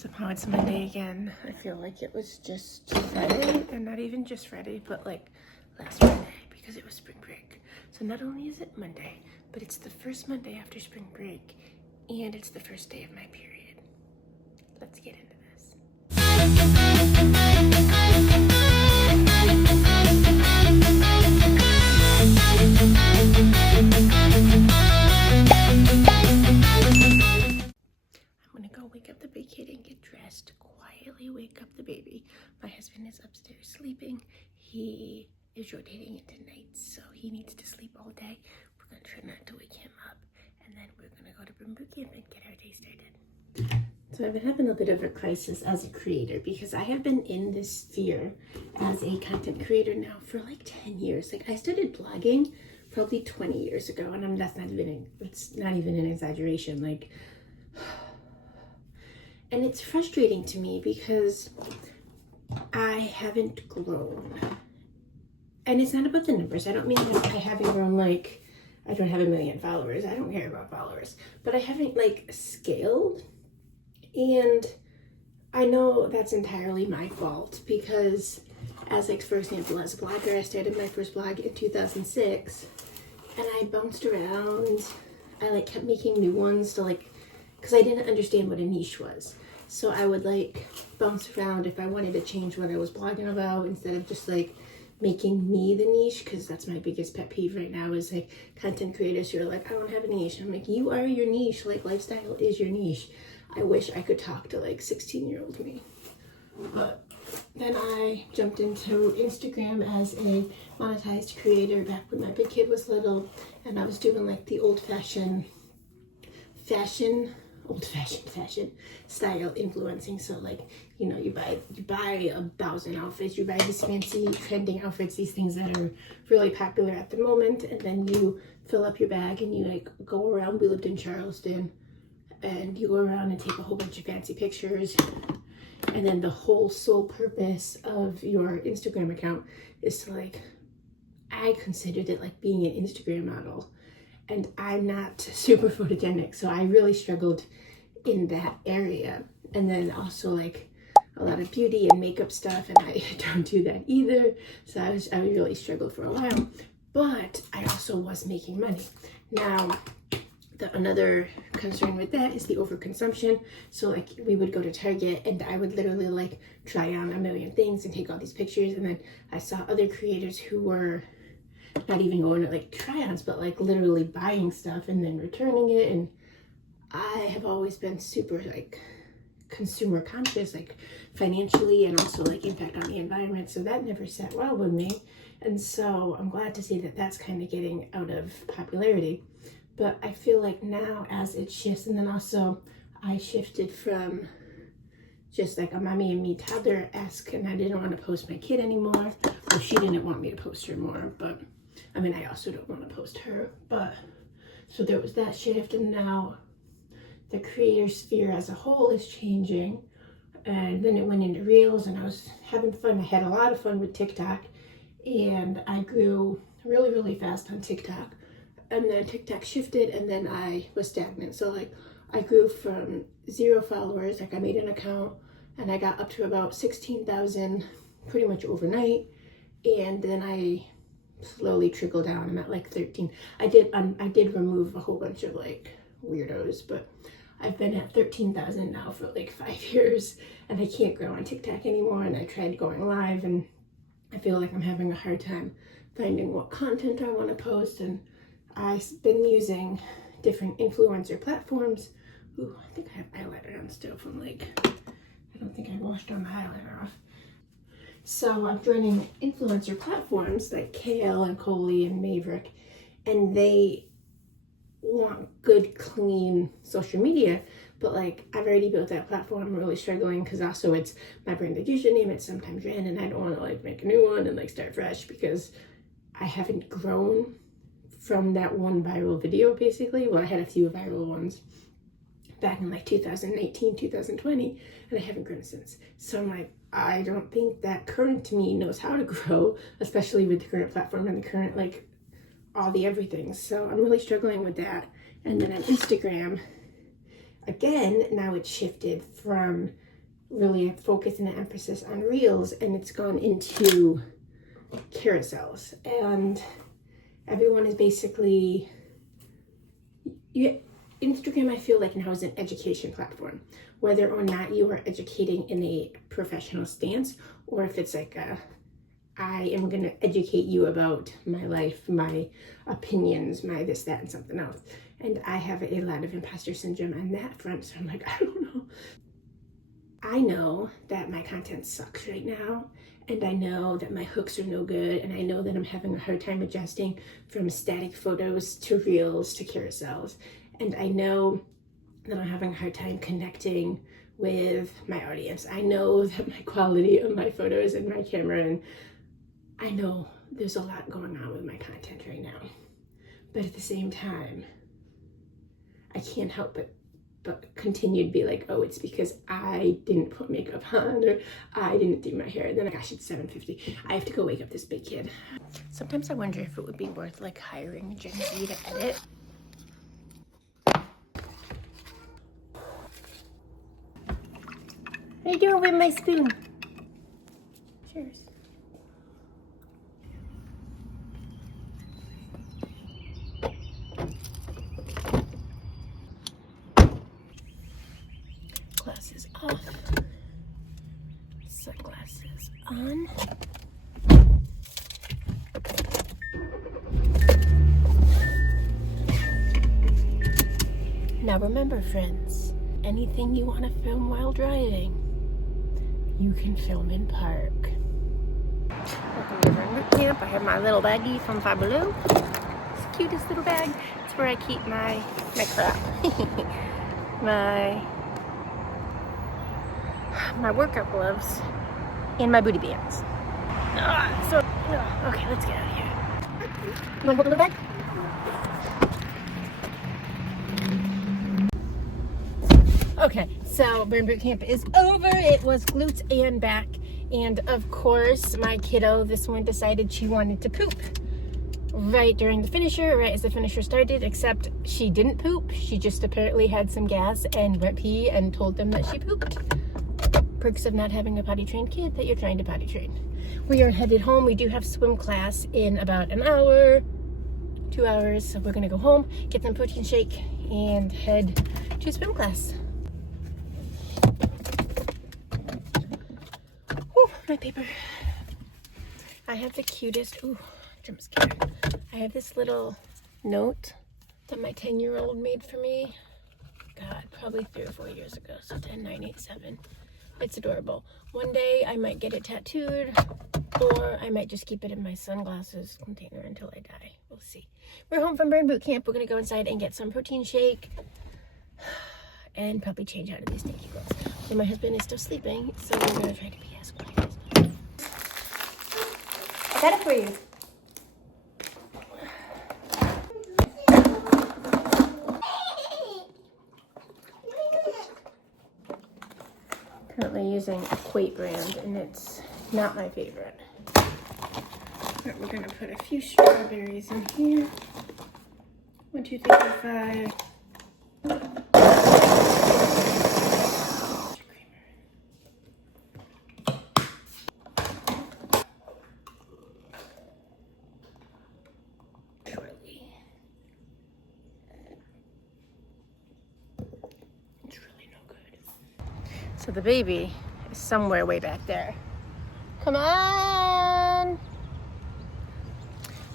Somehow it's Monday again. I feel like it was just Friday, and not even just Friday, but like last Friday because it was spring break. So not only is it Monday, but it's the first Monday after spring break, and it's the first day of my period. Let's get into this. I'm gonna go wake up the big kid and get dressed, quietly wake up the baby. My husband is upstairs sleeping. He is rotating into nights, so he needs to sleep all day. We're gonna try not to wake him up, and then we're gonna go to boot camp and get our day started. So I've been having a bit of a crisis as a creator because I have been in this sphere as a content creator now for like 10 years. Like I started blogging probably 20 years ago, and it's not even an exaggeration. Like, and it's frustrating to me because I haven't grown. And it's not about the numbers. I don't mean that I haven't grown, like I don't have 1 million followers. I don't care about followers. But I haven't like scaled. And I know that's entirely my fault because as like, for example, as a blogger, I started my first blog in 2006 and I bounced around. I like kept making new ones to like, because I didn't understand what a niche was. So I would like bounce around if I wanted to change what I was blogging about instead of just like making me the niche, because that's my biggest pet peeve right now is like content creators who are like, I don't have a niche. I'm like, you are your niche. Like lifestyle is your niche. I wish I could talk to like 16-year-old me. But then I jumped into Instagram as a monetized creator back when my big kid was little, and I was doing like the old-fashioned fashion style influencing. So like, you know, you buy 1,000 outfits, you buy these fancy trending outfits, these things that are really popular at the moment, and then you fill up your bag and you like go around. We lived in Charleston, and you go around and take a whole bunch of fancy pictures, and then the whole sole purpose of your Instagram account is to like, I considered it like being an Instagram model, and I'm not super photogenic, so I really struggled in that area. And then also like a lot of beauty and makeup stuff, and I don't do that either, so I really struggled for a while. But I also was making money. Now another concern with that is the overconsumption. So like we would go to Target and I would literally like try on 1 million things and take all these pictures, and then I saw other creators who were not even going to like try-ons, but like literally buying stuff and then returning it. And I have always been super like consumer conscious, like financially, and also like impact on the environment, so that never sat well with me. And so I'm glad to see that that's kind of getting out of popularity. But I feel like now as it shifts, and then also I shifted from just like a mommy and me toddler-esque, and I didn't want to post my kid anymore. Well, she didn't want me to post her more, but I mean, I also don't want to post her. But so there was that shift, and now the creator sphere as a whole is changing. And then it went into Reels, and I was having fun. I had a lot of fun with TikTok, and I grew really, really fast on TikTok. And then TikTok shifted, and then I was stagnant. So like I grew from 0 followers, like I made an account and I got up to about 16,000 pretty much overnight. And then I slowly trickled down. I'm at like 13. I did remove a whole bunch of like weirdos, but I've been at 13,000 now for like 5 years, and I can't grow on TikTok anymore. And I tried going live, and I feel like I'm having a hard time finding what content I want to post. And I've been using different influencer platforms. Ooh, I think I have eyeliner on still from like, I don't think I washed all my eyeliner off. So I'm joining influencer platforms like Kale and Coley and Maverick, and they want good, clean social media. But like, I've already built that platform. I'm really struggling because also it's my branded username. It's sometimes ran, and I don't want to like make a new one and like start fresh because I haven't grown from that one viral video basically. Well, I had a few viral ones back in like 2019, 2020, and I haven't grown since. So I'm like, I don't think that current me knows how to grow, especially with the current platform and the current like all the everything. So I'm really struggling with that. And then on Instagram, again, now it's shifted from really focusing the emphasis on reels, and it's gone into carousels. And everyone is basically, Instagram, I feel like now is an education platform, whether or not you are educating in a professional stance, or if it's like I am going to educate you about my life, my opinions, my this, that, and something else. And I have a lot of imposter syndrome on that front, so I'm like, I don't know. I know that my content sucks right now, and I know that my hooks are no good, and I know that I'm having a hard time adjusting from static photos to reels to carousels, and I know that I'm having a hard time connecting with my audience. I know that my quality of my photos and my camera, and I know there's a lot going on with my content right now, but at the same time, I can't help but continue to be like, oh, it's because I didn't put makeup on, or I didn't do my hair. And then, gosh, it's 7:50. I have to go wake up this big kid. Sometimes I wonder if it would be worth like hiring Gen Z to edit. What are you doing with my spoon? Cheers. Glasses off, sunglasses on. Now remember, friends, anything you want to film while driving, you can film in park. Welcome to Boot Camp. I have my little baggie from Five Below. It's the cutest little bag. It's where I keep my crap. my workout gloves and my booty bands. Okay, let's get out of here. You want to hold a little bag? Okay, so Burn Boot Camp is over. It was glutes and back. And of course, my kiddo, this one, decided she wanted to poop right during the finisher, right as the finisher started, except she didn't poop. She just apparently had some gas and went pee and told them that she pooped. Perks of not having a potty trained kid that you're trying to potty train. We are headed home. We do have swim class in about an hour, 2 hours. So we're gonna go home, get some protein shake, and head to swim class. Whew, my paper. I have the cutest, jump scare. I have this little note that my 10-year-old made for me. God, probably 3 or 4 years ago, so 10/9/87. It's adorable. One day I might get it tattooed, or I might just keep it in my sunglasses container until I die. We'll see. We're home from Burn Boot Camp. We're gonna go inside and get some protein shake and probably change out of these stinky clothes. So my husband is still sleeping, so we're gonna try to be as quiet as possible. I got it for you. Currently using Equate brand, and it's not my favorite. But we're gonna put a few strawberries in here. 1, 2, 3, 4, 5. So the baby is somewhere way back there. Come on!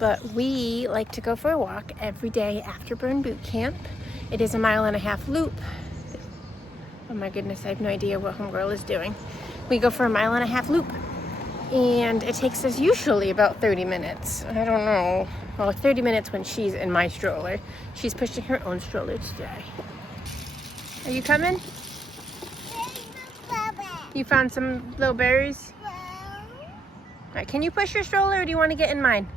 But we like to go for a walk every day after Burn Boot Camp. It is a 1.5 mile loop. Oh my goodness, I have no idea what homegirl is doing. We go for a 1.5 mile loop, and it takes us usually about 30 minutes. I don't know. Well, 30 minutes when she's in my stroller. She's pushing her own stroller today. Are you coming? You found some little berries? All right, can you push your stroller, or do you want to get in mine?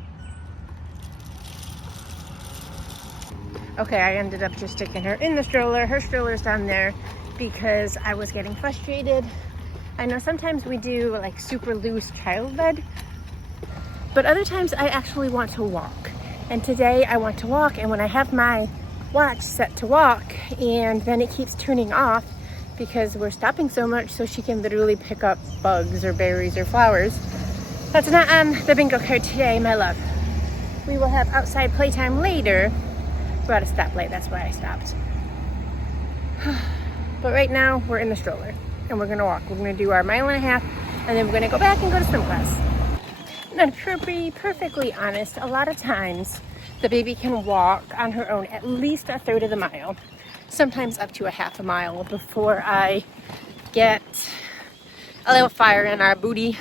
Okay, I ended up just sticking her in the stroller. Her stroller's down there because I was getting frustrated. I know sometimes we do like super loose child bed, but other times I actually want to walk. And today I want to walk, and when I have my watch set to walk and then it keeps turning off, because we're stopping so much so she can literally pick up bugs or berries or flowers. That's not on the bingo card today, my love. We will have outside playtime later. We're at a stoplight, that's why I stopped. But right now, we're in the stroller and we're gonna walk. We're gonna do our 1.5 miles and then we're gonna go back and go to swim class. And to be perfectly honest, a lot of times the baby can walk on her own at least 1/3 of the mile, sometimes up to 1/2 mile before I get a little fire in our booty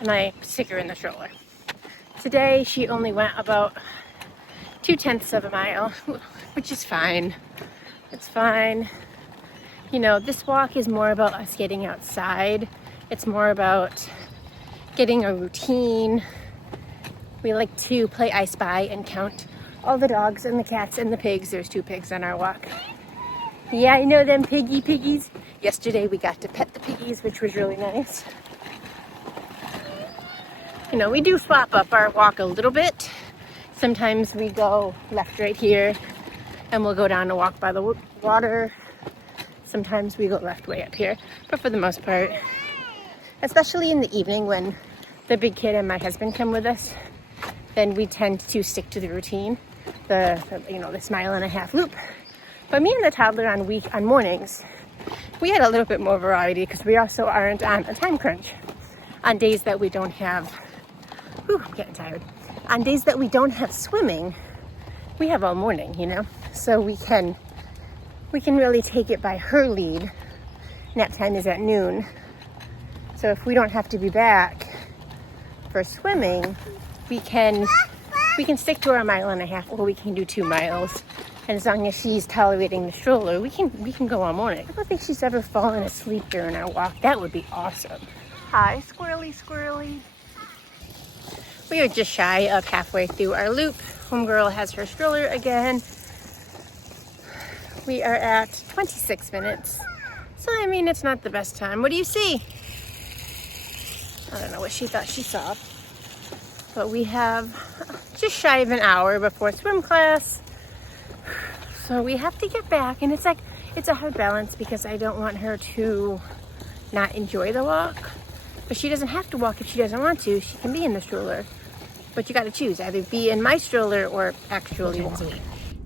and I stick her in the stroller. Today, she only went about 2/10 of a mile, which is fine. It's fine. You know, this walk is more about us getting outside. It's more about getting a routine. We like to play I Spy and count all the dogs and the cats and the pigs. There's 2 pigs on our walk. Yeah, I know them piggies. Yesterday we got to pet the piggies, which was really nice. You know, we do swap up our walk a little bit. Sometimes we go left right here and we'll go down to walk by the water. Sometimes we go left way up here, but for the most part, especially in the evening when the big kid and my husband come with us, then we tend to stick to the routine, this 1.5 mile loop. But me and the toddler on mornings, we had a little bit more variety because we also aren't on a time crunch. On days that we don't have, I'm getting tired. On days that we don't have swimming, we have all morning, you know? So we can really take it by her lead. Nap time is at noon. So if we don't have to be back for swimming, we can stick to our 1.5 miles, or we can do 2 miles. And as long as she's tolerating the stroller, we can go all morning. I don't think she's ever fallen asleep during our walk. That would be awesome. Hi, squirrely. We are just shy of halfway through our loop. Homegirl has her stroller again. We are at 26 minutes. So, I mean, it's not the best time. What do you see? I don't know what she thought she saw. But we have just shy of an hour before swim class. So we have to get back. And it's a hard balance because I don't want her to not enjoy the walk. But she doesn't have to walk if she doesn't want to. She can be in the stroller. But you got to choose, either be in my stroller or actually walk.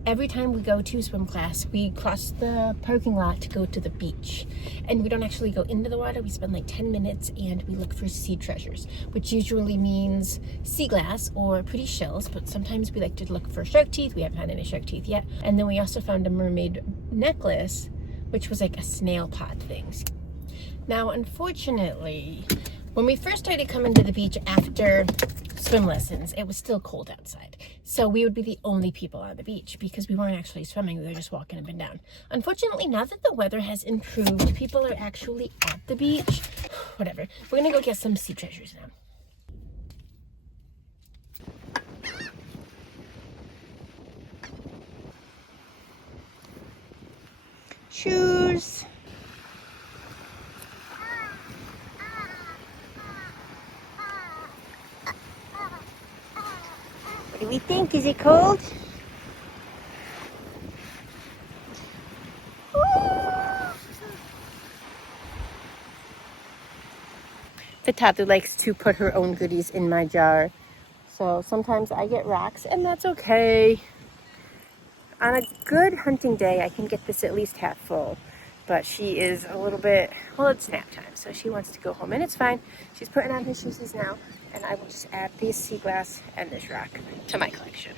Every time we go to swim class, we cross the parking lot to go to the beach. And we don't actually go into the water. We spend like 10 minutes and we look for sea treasures, which usually means sea glass or pretty shells. But sometimes we like to look for shark teeth. We haven't found any shark teeth yet. And then we also found a mermaid necklace, which was like a snail pod thing. Now, unfortunately, when we first started coming to the beach after swim lessons, it was still cold outside. So we would be the only people on the beach because we weren't actually swimming. We were just walking up and down. Unfortunately, now that the weather has improved, people are actually at the beach. Whatever. We're going to go get some sea treasures now. Shoes. What do we think? Is it cold? The toddler likes to put her own goodies in my jar. So sometimes I get rocks and that's okay. On a good hunting day, I can get this at least half full. But she is a little bit, well, it's nap time, so she wants to go home and it's fine. She's putting on her shoes now and I will just add these sea glass and this rock to my collection.